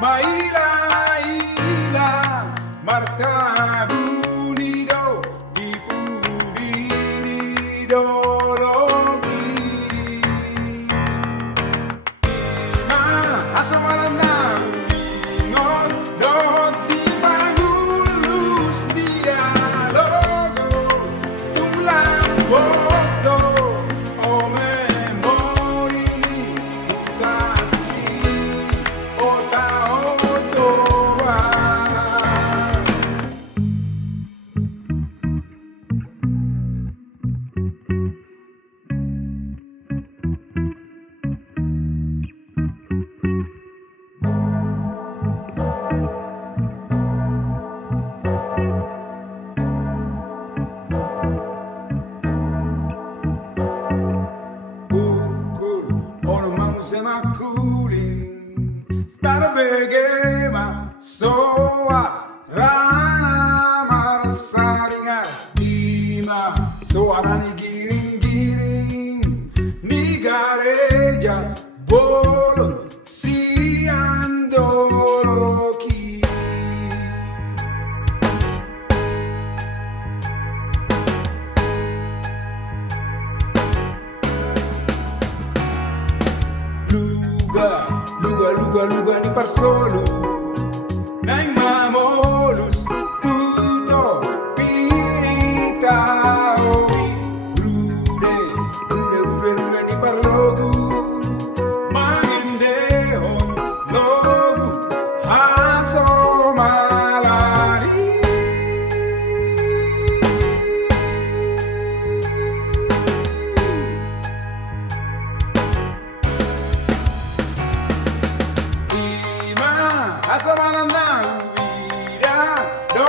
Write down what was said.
Maila ila Marta Bunido di Pudirido Logi Ma Asamalana Ngot Dot di Pangulus Dialogo Tumlang Bodo O memori Utati Ota Otoba Pukul ono mau semakulin Tarbegema soa rana marasaringa Ima suara ni giring-giring Ni gareja bolon siandoloki Luga di Parsolu Nai mamolus Tuto Pirita Omi Rude di Parlogu Mangindehon Logu Haso Malari Asamanana uida do